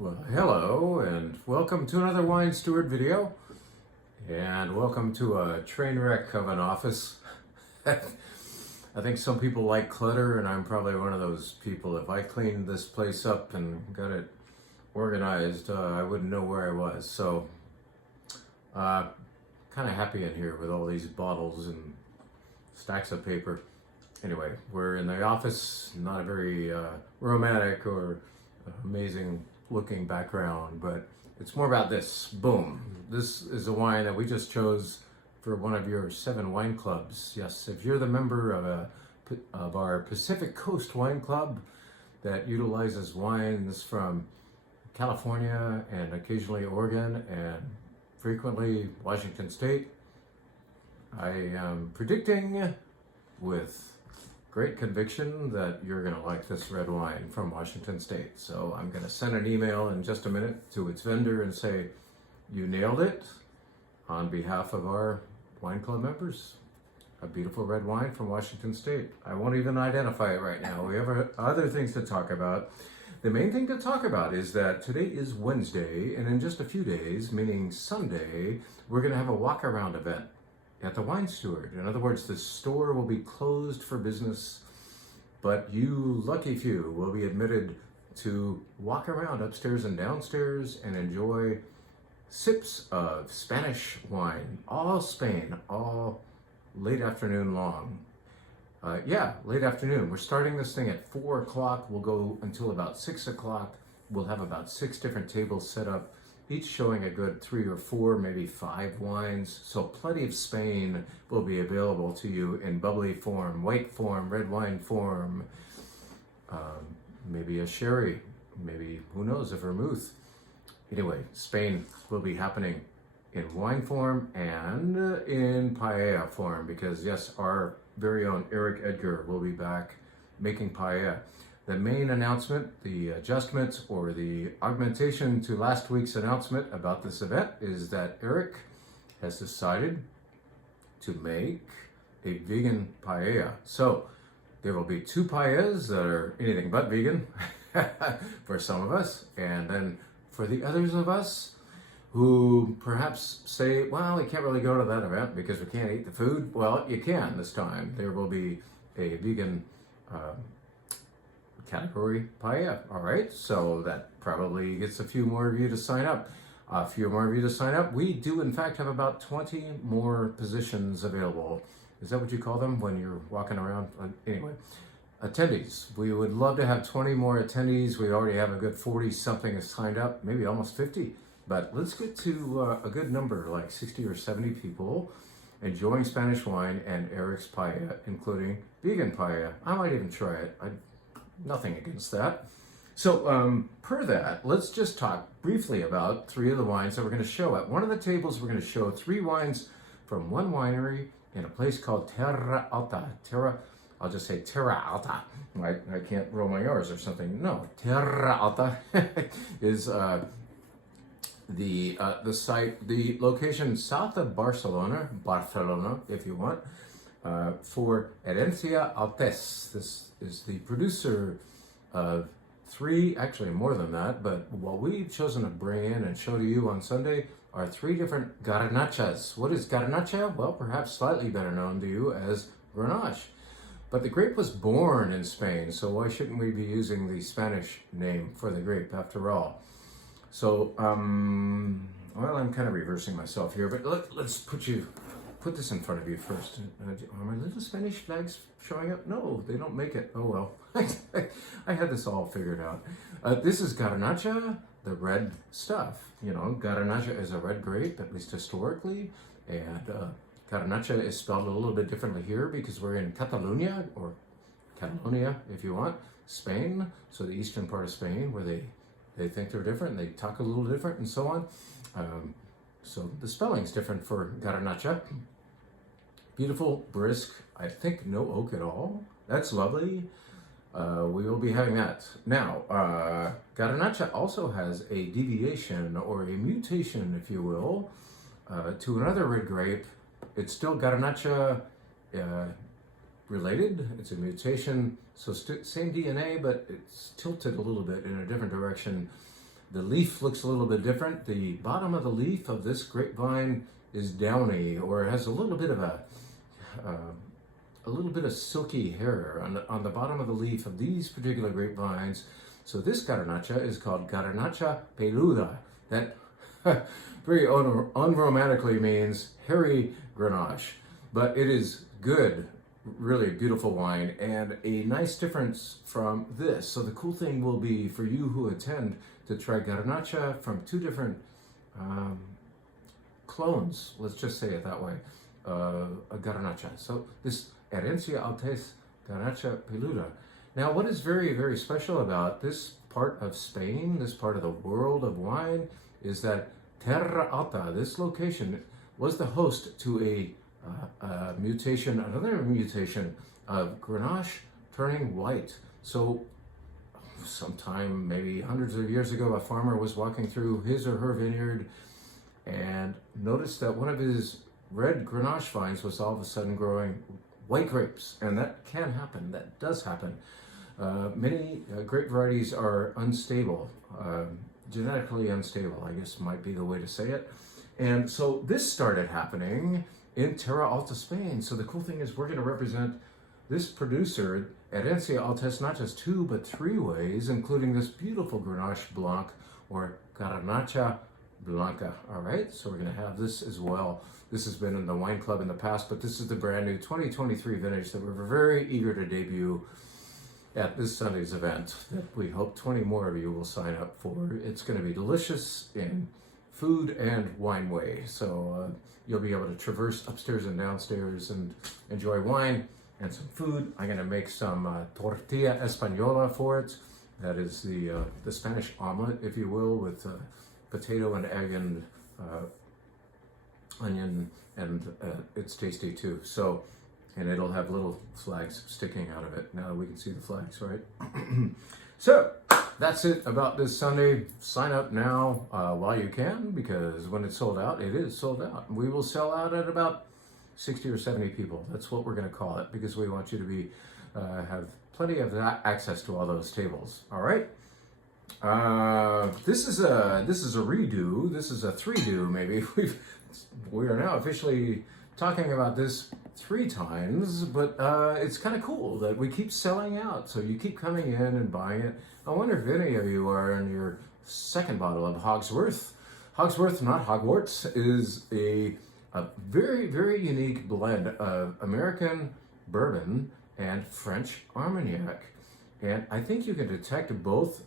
Well, hello and welcome to another Wine Steward video, and welcome to a train wreck of an office. I think some people like clutter, and I'm probably one of those people. If I cleaned this place up and got it organized, I wouldn't know where I was. So, kind of happy in here with all these bottles and stacks of paper. Anyway, we're in the office, not a very romantic or amazing looking background, but it's more about this. Boom. This is a wine that we just chose for one of your 7 wine clubs. Yes, if you're the member of our Pacific Coast Wine Club that utilizes wines from California and occasionally Oregon and frequently Washington State, I am predicting with great conviction that you're going to like this red wine from Washington State. So I'm going to send an email in just a minute to its vendor and say, you nailed it, on behalf of our wine club members. A beautiful red wine from Washington State. I won't even identify it right now. We have other things to talk about. The main thing to talk about is that today is Wednesday, and in just a few days, meaning Sunday, we're going to have a walk-around event at the Wine Steward. In other words, the store will be closed for business, but you lucky few will be admitted to walk around upstairs and downstairs and enjoy sips of Spanish wine, all Spain, all late afternoon long. Late afternoon. We're starting this thing at 4 o'clock. We'll go until about 6 o'clock. We'll have about 6 different tables set up, each showing a good 3 or 4, maybe 5 wines. So plenty of Spain will be available to you in bubbly form, white form, red wine form, maybe a sherry, maybe, who knows, a vermouth. Anyway, Spain will be happening in wine form and in paella form, because yes, our very own Eric Edgar will be back making paella. The main announcement, the adjustment or the augmentation to last week's announcement about this event is that Eric has decided to make a vegan paella. So there will be 2 paellas that are anything but vegan for some of us, and then for the others of us who perhaps say, well, we can't really go to that event because we can't eat the food. Well, you can this time. There will be a vegan category paella. All right, so that probably gets a few more of you to sign up. We do in fact have about 20 more positions available. Is that what you call them when you're walking around? Anyway, attendees. We would love to have 20 more attendees. We already have a good 40 something signed up, maybe almost 50. But let's get to a good number, like 60 or 70 people enjoying Spanish wine and Eric's paella, including vegan paella. I might even try it. Nothing against that. So per that, let's just talk briefly about 3 of the wines that we're going to show. At one of the tables, we're going to show 3 wines from one winery in a place called Terra Alta. I'll just say Terra Alta. I can't roll my R's or something. No, Terra Alta is the site, the location south of Barcelona, if you want, for Herencia Altes. This is the producer of 3, actually more than that, but what we've chosen to bring in and show to you on Sunday are 3 different garnachas. What is garnacha? Well, perhaps slightly better known to you as Grenache. But the grape was born in Spain, so why shouldn't we be using the Spanish name for the grape after all? So, well, I'm kind of reversing myself here, but let's put this in front of you first. Are my little Spanish flags showing up? No, they don't make it. Oh well, I had this all figured out. This is garnacha, the red stuff. You know, garnacha is a red grape, at least historically, and garnacha is spelled a little bit differently here because we're in Catalonia, or Catalonia if you want, Spain, so the eastern part of Spain, where they think they're different, they talk a little different and so on. So the spelling's different for garnacha. Beautiful, brisk, I think no oak at all. That's lovely. We will be having that. Now, garnacha also has a deviation or a mutation, if you will, to another red grape. It's still garnacha related. It's a mutation, so same DNA, but it's tilted a little bit in a different direction The leaf looks a little bit different. The bottom of the leaf of this grapevine is downy, or has a little bit of silky hair on the bottom of the leaf of these particular grapevines. So this garnacha is called garnacha peluda. That very unromantically means hairy Grenache, but it is good, really beautiful wine, and a nice difference from this. So the cool thing will be for you who attend to try garnacha from two different clones, let's just say it that way, a garnacha. So this Herencia Altes Garnacha Peluda. Now, what is very, very special about this part of Spain, this part of the world of wine, is that Terra Alta, this location, was the host to another mutation of Grenache turning white. So sometime maybe hundreds of years ago, a farmer was walking through his or her vineyard and noticed that one of his red Grenache vines was all of a sudden growing white grapes. And that can happen, that does happen. Many grape varieties are unstable, genetically unstable, I guess might be the way to say it. And so this started happening in Terra Alta, Spain. So the cool thing is we're going to represent this producer, Herencia Altes, not just 2, but 3 ways, including this beautiful Grenache Blanc, or Garnacha Blanca. All right, so we're going to have this as well. This has been in the wine club in the past, but this is the brand new 2023 vintage that we're very eager to debut at this Sunday's event that we hope 20 more of you will sign up for. It's going to be delicious in food and wine way. So you'll be able to traverse upstairs and downstairs and enjoy wine and some food. I'm going to make some tortilla española for it. That is the Spanish omelet, if you will, with potato and egg and onion, and it's tasty too. So, and it'll have little flags sticking out of it. Now we can see the flags, right? So that's it about this Sunday. Sign up now while you can, because when it's sold out, it is sold out. We will sell out at about 60 or 70 people. That's what we're going to call it, because we want you to be have plenty of that access to all those tables. All right. This is a redo. This is a 3-do maybe. We are now officially talking about this 3 times, but it's kind of cool that we keep selling out. So you keep coming in and buying it. I wonder if any of you are in your second bottle of Hogsworth. Hogsworth, not Hogwarts, is a very, very unique blend of American bourbon and French Armagnac. And I think you can detect both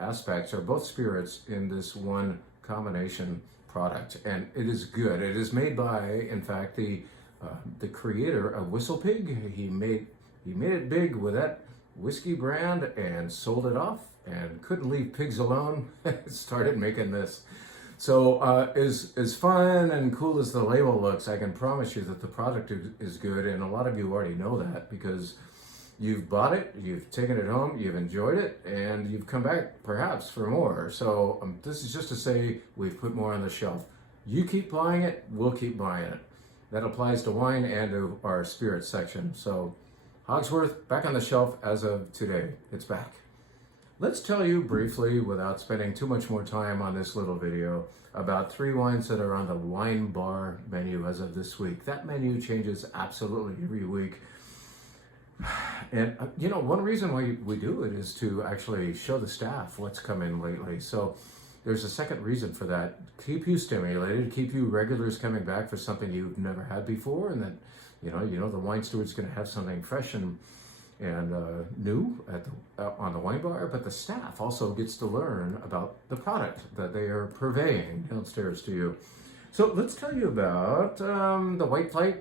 aspects or both spirits in this one combination product, and it is good. It is made by, in fact, the creator of Whistle Pig. He made it big with that whiskey brand and sold it off, and couldn't leave pigs alone. Started making this. So as fun and cool as the label looks, I can promise you that the product is good, and a lot of you already know that because you've bought it, you've taken it home, you've enjoyed it, and you've come back perhaps for more. So this is just to say we've put more on the shelf. You keep buying it, we'll keep buying it. That applies to wine and to our spirits section. So Hogsworth, back on the shelf as of today. It's back. Let's tell you briefly, without spending too much more time on this little video, about 3 wines that are on the wine bar menu as of this week. That menu changes absolutely every week. And you know, one reason why we do it is to actually show the staff what's come in lately. So there's a second reason for that. Keep you stimulated, keep you regulars coming back for something you've never had before, and that you know the wine steward's going to have something fresh and new at on the wine bar, but the staff also gets to learn about the product that they are purveying downstairs to you. So let's tell you about the white plate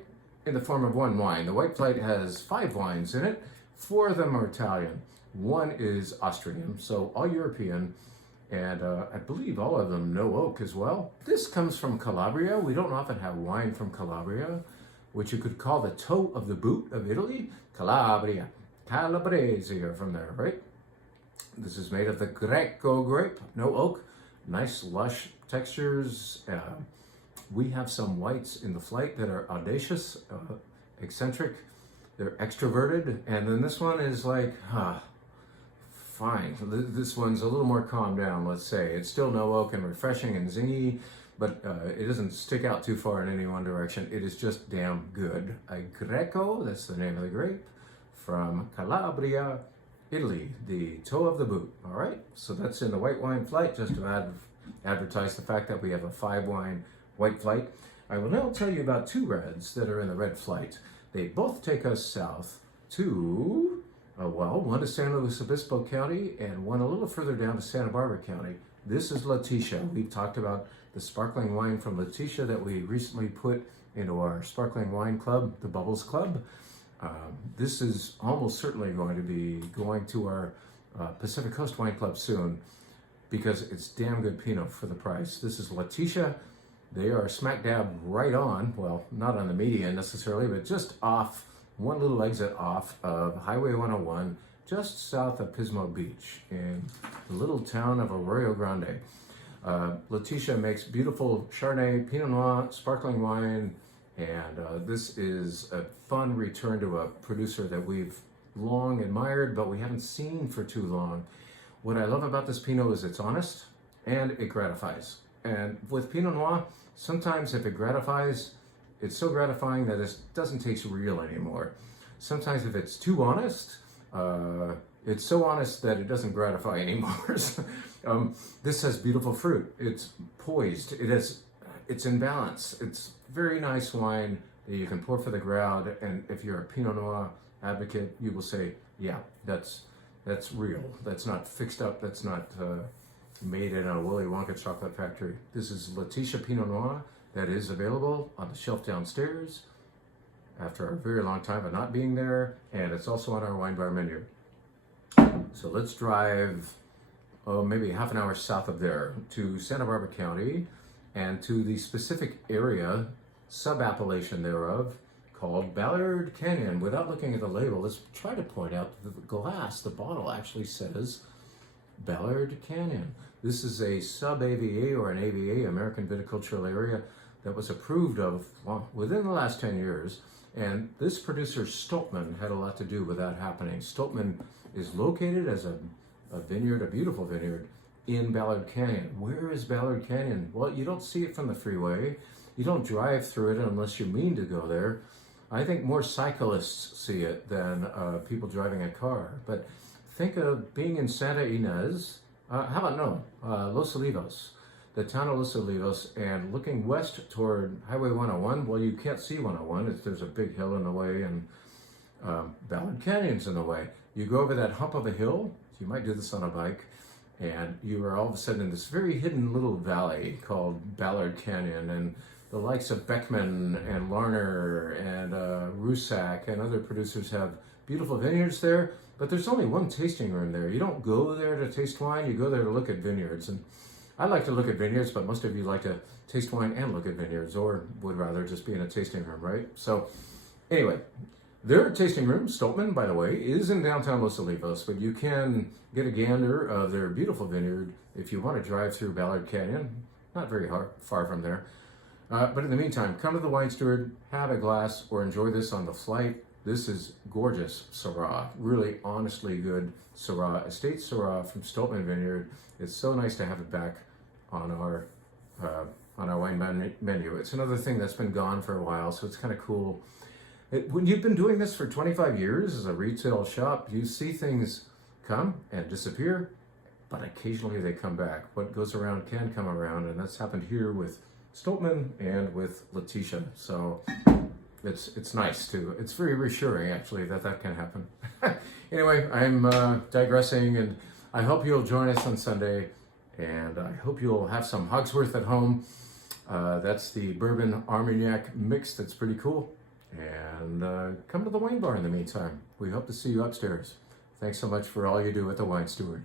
in the form of 1 wine. The white plate has 5 wines in it. 4 of them are Italian. 1 is Austrian, so all European, and I believe all of them no oak as well. This comes from Calabria. We don't often have wine from Calabria, which you could call the toe of the boot of Italy. Calabria. Calabrese are from there, right? This is made of the Greco grape, no oak, nice lush textures. We have some whites in the flight that are audacious, eccentric, they're extroverted, and then this one is like fine. This one's a little more calmed down, let's say. It's still no oak and refreshing and zingy, but it doesn't stick out too far in any one direction. It is just damn good. A Greco, that's the name of the grape, from Calabria, Italy, the toe of the boot. All right, so that's in the white wine flight, just to advertise the fact that we have a 5-wine white flight. I will now tell you about 2 reds that are in the red flight. They both take us south to, one to San Luis Obispo County and one a little further down to Santa Barbara County. This is Leticia. We've talked about the sparkling wine from Leticia that we recently put into our sparkling wine club, the Bubbles Club. This is almost certainly going to be going to our Pacific Coast Wine Club soon because it's damn good Pinot for the price. This is Leticia. They are smack dab right on, well, not on the median necessarily, but just off, one little exit off of Highway 101, just south of Pismo Beach in the little town of Arroyo Grande. Leticia makes beautiful Chardonnay, Pinot Noir, sparkling wine, and this is a fun return to a producer that we've long admired, but we haven't seen for too long. What I love about this Pinot is it's honest and it gratifies. And with Pinot Noir, sometimes if it gratifies, it's so gratifying that it doesn't taste real anymore. Sometimes if it's too honest, it's so honest that it doesn't gratify anymore. This has beautiful fruit. It's poised. It's in balance. It's very nice wine that you can pour for the crowd. And if you're a Pinot Noir advocate, you will say, yeah, that's real. That's not fixed up. That's not made in a Willy Wonka chocolate factory. This is Leticia Pinot Noir that is available on the shelf downstairs after a very long time of not being there, and it's also on our wine bar menu. So let's drive, maybe half an hour south of there to Santa Barbara County and to the specific area, sub-appellation thereof, called Ballard Canyon. Without looking at the label, let's try to point out that the glass, the bottle actually says Ballard Canyon. This is a sub-AVA or an AVA, American Viticultural Area, that was approved of within the last 10 years. And this producer, Stoltman, had a lot to do with that happening. Stoltman is located as a vineyard, a beautiful vineyard, in Ballard Canyon. Where is Ballard Canyon? Well, you don't see it from the freeway. You don't drive through it unless you mean to go there. I think more cyclists see it than people driving a car. But think of being in Santa Ynez, Los Olivos, the town of Los Olivos, and looking west toward Highway 101. Well, you can't see 101. There's a big hill in the way, and Ballard Canyon's in the way. You go over that hump of a hill, you might do this on a bike, and you are all of a sudden in this very hidden little valley called Ballard Canyon, and the likes of Beckman and Larner and Rusak and other producers have beautiful vineyards there, but there's only one tasting room there. You don't go there to taste wine, you go there to look at vineyards. And I like to look at vineyards, but most of you like to taste wine and look at vineyards, or would rather just be in a tasting room, right? So anyway, their tasting room, Stoltman, by the way, is in downtown Los Olivos, but you can get a gander of their beautiful vineyard if you want to drive through Ballard Canyon. Not very far from there. But in the meantime, come to the Wine Steward, have a glass, or enjoy this on the flight. This is gorgeous Syrah, really honestly good Syrah, estate Syrah from Stoltman Vineyard. It's so nice to have it back on our wine menu. It's another thing that's been gone for a while, so it's kind of cool. When you've been doing this for 25 years as a retail shop, you see things come and disappear, but occasionally they come back. What goes around can come around, and that's happened here with Stoltman and with Leticia. So it's nice too. It's very reassuring actually that can happen. Anyway, I'm digressing, and I hope you'll join us on Sunday, and I hope you'll have some Hogsworth at home. That's the bourbon Armagnac mix. That's pretty cool. And come to the wine bar in the meantime. We hope to see you upstairs. Thanks so much for all you do at the Wine Steward.